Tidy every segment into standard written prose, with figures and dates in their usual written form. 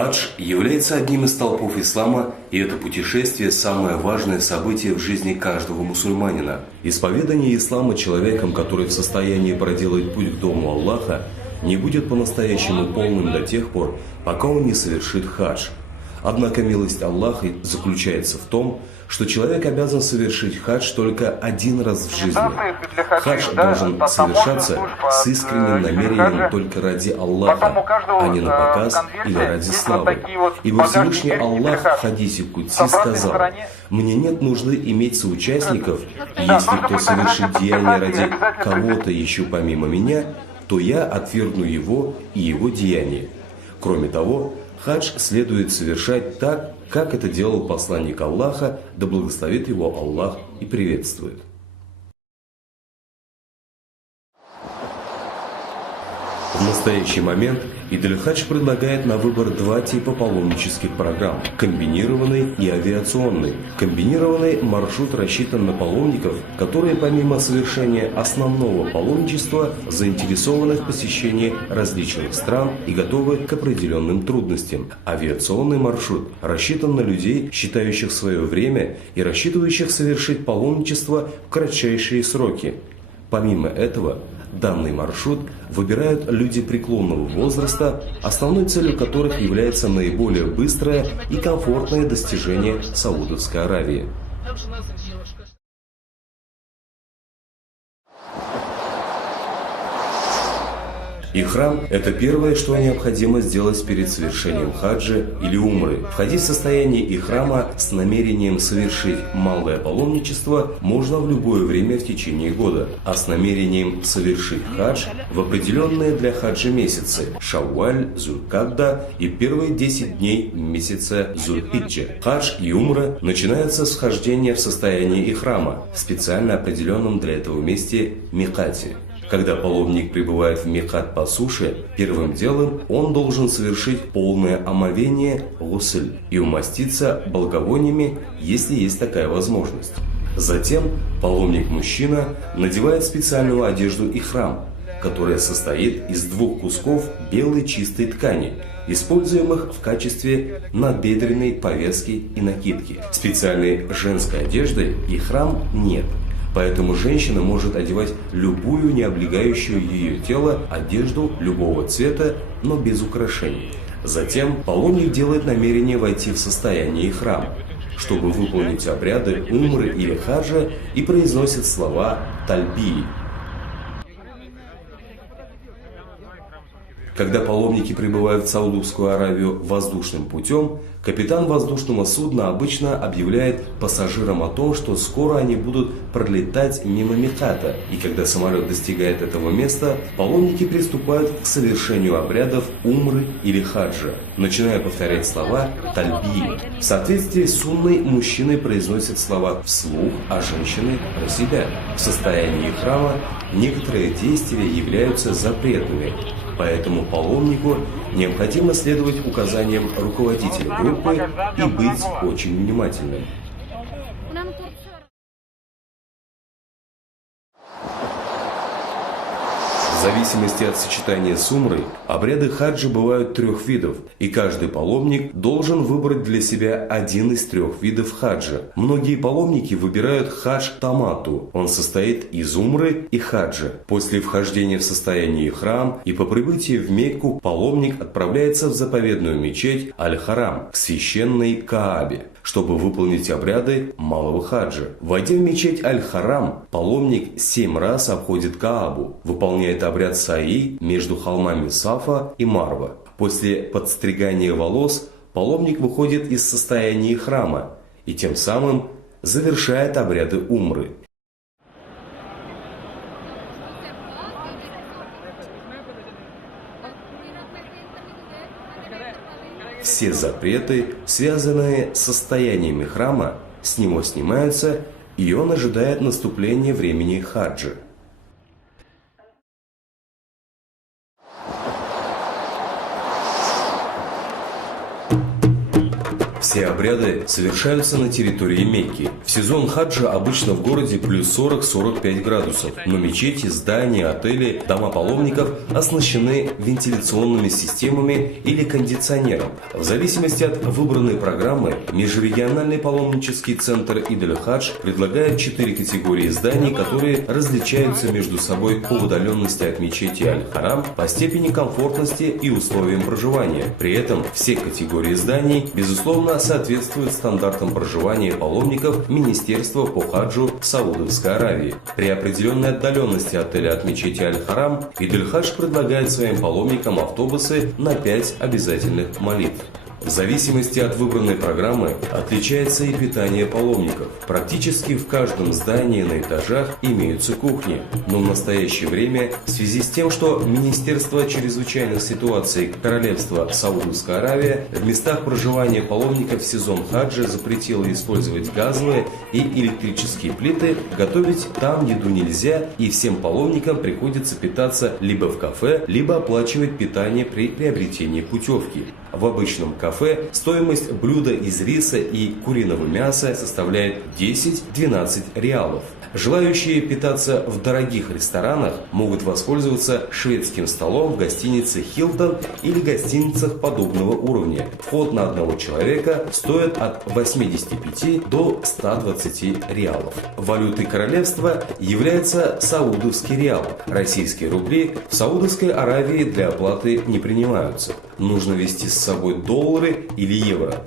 Хадж является одним из столпов ислама, и это путешествие – самое важное событие в жизни каждого мусульманина. Исповедание ислама человеком, который в состоянии проделать путь к дому Аллаха, не будет по-настоящему полным до тех пор, пока он не совершит хадж. Однако милость Аллаха заключается в том, что человек обязан совершить хадж только один раз в жизни. Хадж должен совершаться с искренним намерением только ради Аллаха, а не на показ или ради славы. Ибо Всевышний Аллах в хадисе Кудси сказал: «Мне нет нужды иметь соучастников, и если кто совершит деяние ради кого-то еще помимо меня, то я отвергну его и его деяние». Кроме того, хадж следует совершать так, как это делал посланник Аллаха, да благословит его Аллах и приветствует. В настоящий момент Идл-Хадж предлагает на выбор два типа паломнических программ – комбинированный и авиационный. Комбинированный маршрут рассчитан на паломников, которые помимо совершения основного паломничества заинтересованы в посещении различных стран и готовы к определенным трудностям. Авиационный маршрут рассчитан на людей, считающих свое время и рассчитывающих совершить паломничество в кратчайшие сроки. Помимо этого, данный маршрут выбирают люди преклонного возраста, основной целью которых является наиболее быстрое и комфортное достижение Саудовской Аравии. Ихрам – это первое, что необходимо сделать перед совершением хаджа или умры. Входить в состояние ихрама с намерением совершить малое паломничество можно в любое время в течение года, а с намерением совершить хадж в определенные для хаджа месяцы – Шавваль, Зулькадда и первые 10 дней месяца Зулхиджа. Хадж и умра начинаются с вхождения в состояние ихрама в специально определенном для этого месте микате. Когда паломник прибывает в микат по суше, первым делом он должен совершить полное омовение гусль и умаститься благовониями, если есть такая возможность. Затем паломник-мужчина надевает специальную одежду ихрам, которая состоит из двух кусков белой чистой ткани, используемых в качестве набедренной повязки и накидки. Специальной женской одежды ихрам нет. Поэтому женщина может одевать любую не облегающую ее тело одежду любого цвета, но без украшений. Затем паломник делает намерение войти в состояние ихрам, чтобы выполнить обряды умры или хаджа, и произносит слова тальбии. Когда паломники прибывают в Саудовскую Аравию воздушным путем, капитан воздушного судна обычно объявляет пассажирам о том, что скоро они будут пролетать мимо миката, и когда самолет достигает этого места, паломники приступают к совершению обрядов умры или хаджа, начиная повторять слова тальбии. В соответствии с сунной мужчины произносят слова вслух, а женщины про себя. В состоянии храма некоторые действия являются запретными. Поэтому паломнику необходимо следовать указаниям руководителя группы и быть очень внимательным. В зависимости от сочетания с умрой, обряды хаджа бывают трех видов, и каждый паломник должен выбрать для себя один из трех видов хаджа. Многие паломники выбирают хадж тамату, он состоит из умры и хаджа. После вхождения в состояние ихрам и по прибытии в Мекку паломник отправляется в заповедную мечеть Аль-Харам, к священной Каабе, чтобы выполнить обряды малого хаджа. Войдя в мечеть Аль-Харам, паломник 7 раз обходит Каабу, выполняет обряд саи между холмами Сафа и Марва. После подстригания волос паломник выходит из состояния храма и тем самым завершает обряды умры. Все запреты, связанные с состояниями храма, с него снимаются, и он ожидает наступления времени хаджа. В Все обряды совершаются на территории Мекки. В сезон хаджа обычно в городе плюс 40-45 градусов, но мечети, здания, отели, дома паломников оснащены вентиляционными системами или кондиционером. В зависимости от выбранной программы, межрегиональный паломнический центр Идл-Хадж предлагает 4 категории зданий, которые различаются между собой по удаленности от мечети Аль-Харам, по степени комфортности и условиям проживания. При этом все категории зданий, безусловно, соответствуют стандартам проживания паломников Министерства по хаджу Саудовской Аравии. При определенной отдаленности отеля от мечети Аль-Харам Идл-Хадж предлагает своим паломникам автобусы на 5 обязательных молитв. В зависимости от выбранной программы отличается и питание паломников. Практически в каждом здании на этажах имеются кухни. Но в настоящее время, в связи с тем, что Министерство чрезвычайных ситуаций Королевства Саудовская Аравия в местах проживания паломников в сезон хаджа запретило использовать газовые и электрические плиты, готовить там еду нельзя, и всем паломникам приходится питаться либо в кафе, либо оплачивать питание при приобретении путевки. В обычном кафе стоимость блюда из риса и куриного мяса составляет 10-12 реалов. Желающие питаться в дорогих ресторанах могут воспользоваться шведским столом в гостинице «Хилтон» или гостиницах подобного уровня. Вход на одного человека стоит от 85 до 120 реалов. Валютой королевства является саудовский реал. Российские рубли в Саудовской Аравии для оплаты не принимаются. Нужно везти с собой доллары или евро.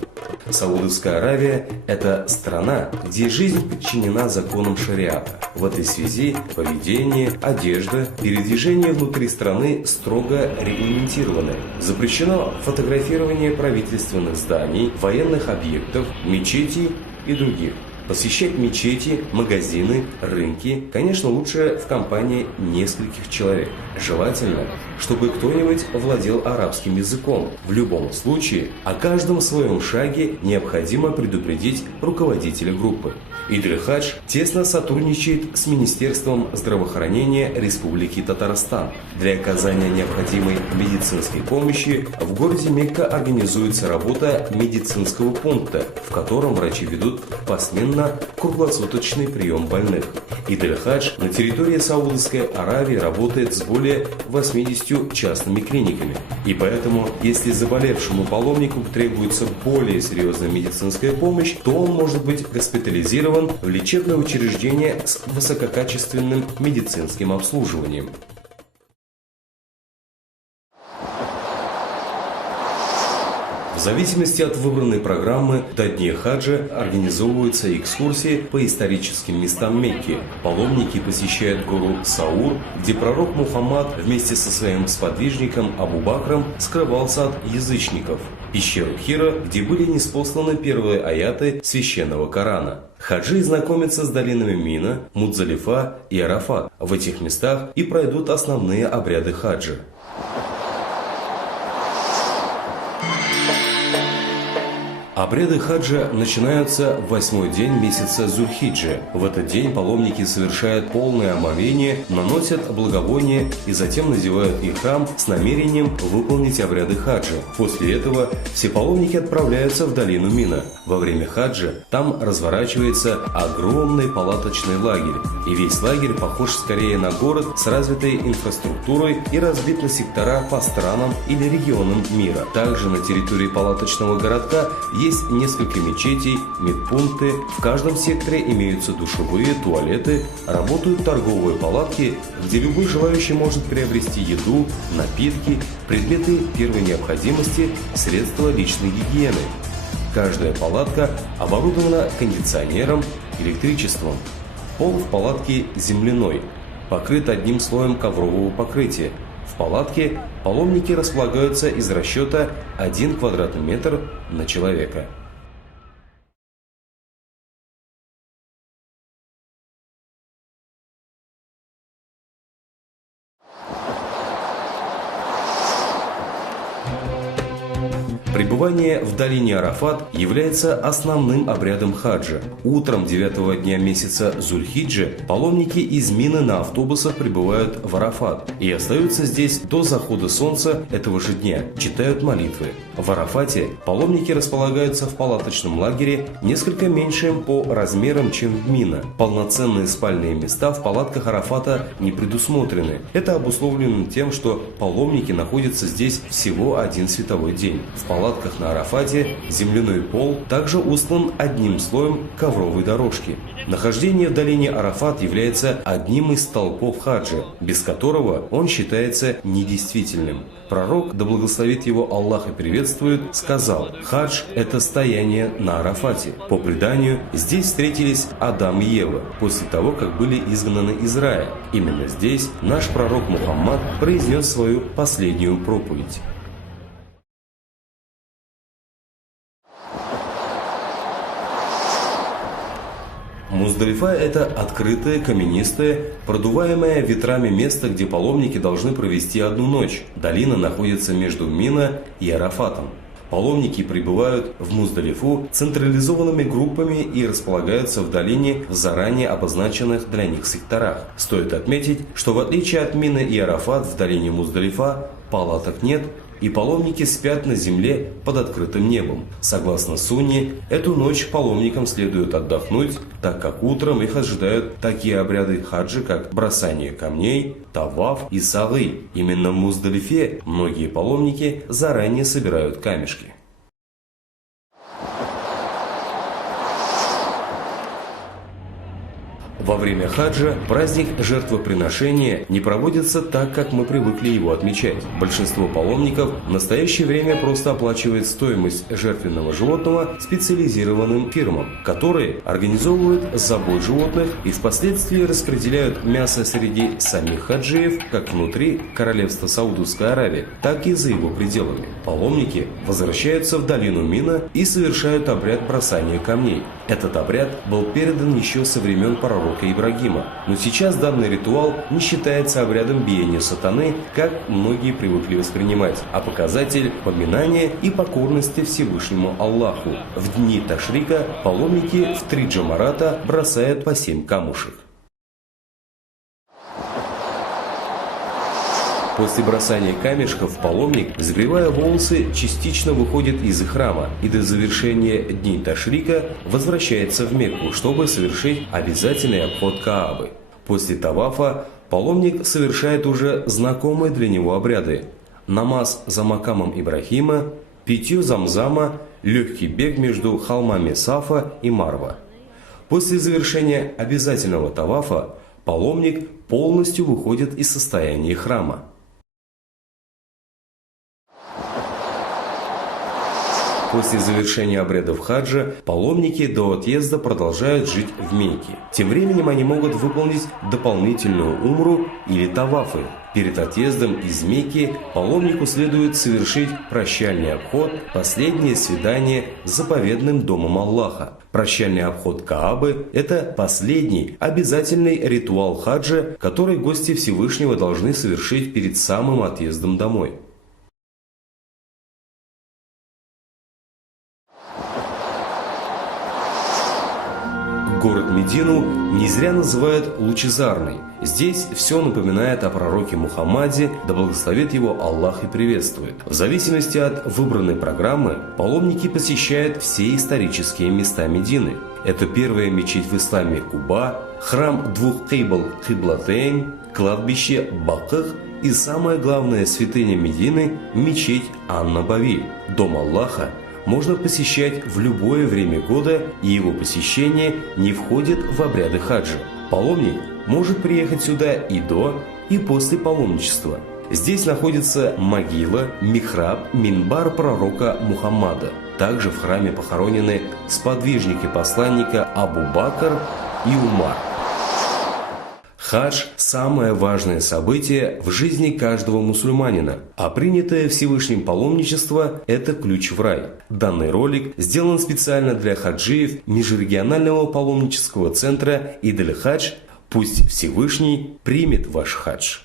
Саудовская Аравия – это страна, где жизнь подчинена законам шариата. В этой связи поведение, одежда, передвижение внутри страны строго регламентированы. Запрещено фотографирование правительственных зданий, военных объектов, мечетей и других. Посещать мечети, магазины, рынки, конечно, лучше в компании нескольких человек. Желательно, чтобы кто-нибудь владел арабским языком. В любом случае, о каждом своем шаге необходимо предупредить руководителя группы. Идл-Хадж тесно сотрудничает с Министерством здравоохранения Республики Татарстан. Для оказания необходимой медицинской помощи в городе Мекка организуется работа медицинского пункта, в котором врачи ведут посменно круглосуточный прием больных. Идл-Хадж на территории Саудовской Аравии работает с более 80 частными клиниками. И поэтому, если заболевшему паломнику требуется более серьезная медицинская помощь, то он может быть госпитализирован в лечебное учреждение с высококачественным медицинским обслуживанием. В зависимости от выбранной программы до дней хаджа организовываются экскурсии по историческим местам Мекки. Паломники посещают гору Саур, где пророк Мухаммад вместе со своим сподвижником Абу Бакром скрывался от язычников. Пещеру Хира, где были ниспосланы первые аяты священного Корана. Хаджи знакомятся с долинами Мина, Мудзалифа и Арафат. В этих местах и пройдут основные обряды хаджа. Обряды хаджа начинаются в 8-й день месяца Зуль-Хиджи. В этот день паломники совершают полное омовение, наносят благовония и затем надевают ихрам с намерением выполнить обряды хаджа. После этого все паломники отправляются в долину Мина. Во время хаджа там разворачивается огромный палаточный лагерь. И весь лагерь похож скорее на город с развитой инфраструктурой и разбит на сектора по странам или регионам мира. Также на территории палаточного городка есть несколько мечетей, медпункты, в каждом секторе имеются душевые, туалеты, работают торговые палатки, где любой желающий может приобрести еду, напитки, предметы первой необходимости, средства личной гигиены. Каждая палатка оборудована кондиционером, электричеством. Пол в палатке земляной, покрыт одним слоем коврового покрытия. В палатке паломники располагаются из расчета 1 квадратный метр на человека. Пребывание в долине Арафат является основным обрядом хаджа. Утром 9-го дня месяца Зуль-Хиджи паломники из Мины на автобусах прибывают в Арафат и остаются здесь до захода солнца этого же дня, читают молитвы. В Арафате паломники располагаются в палаточном лагере, несколько меньшем по размерам, чем в Мина. Полноценные спальные места в палатках Арафата не предусмотрены. Это обусловлено тем, что паломники находятся здесь всего один световой день. В палатках на Арафате земляной пол также устлан одним слоем ковровой дорожки. Нахождение в долине Арафат является одним из столпов хаджа, без которого он считается недействительным. Пророк, да благословит его Аллах и приветствует, сказал: «Хадж – это стояние на Арафате». По преданию, здесь встретились Адам и Ева после того, как были изгнаны из рая. Именно здесь наш пророк Мухаммад произнес свою последнюю проповедь. Муздалифа – это открытое, каменистое, продуваемое ветрами место, где паломники должны провести одну ночь. Долина находится между Мина и Арафатом. Паломники прибывают в Муздалифу централизованными группами и располагаются в долине в заранее обозначенных для них секторах. Стоит отметить, что в отличие от Мина и Арафат в долине Муздалифа палаток нет, и паломники спят на земле под открытым небом. Согласно Сунне, эту ночь паломникам следует отдохнуть, так как утром их ожидают такие обряды хаджи, как бросание камней, таваф и салы. Именно в Муздалифе многие паломники заранее собирают камешки. Во время хаджа праздник жертвоприношения не проводится так, как мы привыкли его отмечать. Большинство паломников в настоящее время просто оплачивает стоимость жертвенного животного специализированным фирмам, которые организовывают забой животных и впоследствии распределяют мясо среди самих хаджиев как внутри королевства Саудовской Аравии, так и за его пределами. Паломники возвращаются в долину Мина и совершают обряд бросания камней. Этот обряд был передан еще со времен пророка Ибрагима, но сейчас данный ритуал не считается обрядом биения сатаны, как многие привыкли воспринимать, а показатель поминания и покорности Всевышнему Аллаху. В дни Ташрика паломники в 3 джамарата бросают по 7 камушек. После бросания камешков паломник, взбривая волосы, частично выходит из храма и до завершения дней Ташрика возвращается в Мекку, чтобы совершить обязательный обход Каабы. После тавафа паломник совершает уже знакомые для него обряды: намаз за макамом Ибрахима, питье замзама, легкий бег между холмами Сафа и Марва. После завершения обязательного тавафа паломник полностью выходит из состояния храма. После завершения обрядов хаджа паломники до отъезда продолжают жить в Мекке. Тем временем они могут выполнить дополнительную умру или тавафы. Перед отъездом из Мекки паломнику следует совершить прощальный обход, последнее свидание с заповедным домом Аллаха. Прощальный обход Каабы – это последний обязательный ритуал хаджа, который гости Всевышнего должны совершить перед самым отъездом домой. Город Медину не зря называют лучезарный. Здесь все напоминает о пророке Мухаммаде, да благословит его Аллах и приветствует. В зависимости от выбранной программы, паломники посещают все исторические места Медины. Это первая мечеть в исламе Куба, храм двух Кибл Киблатейн, кладбище Бакых и самая главная святыня Медины – мечеть Ан-Набави. Дом Аллаха можно посещать в любое время года, и его посещение не входит в обряды хаджа. Паломник может приехать сюда и до, и после паломничества. Здесь находится могила, михраб, минбар пророка Мухаммада. Также в храме похоронены сподвижники посланника Абу Бакр и Умар. Хадж – самое важное событие в жизни каждого мусульманина, а принятое Всевышним паломничество – это ключ в рай. Данный ролик сделан специально для хаджиев межрегионального паломнического центра Идель Хадж. Пусть Всевышний примет ваш хадж.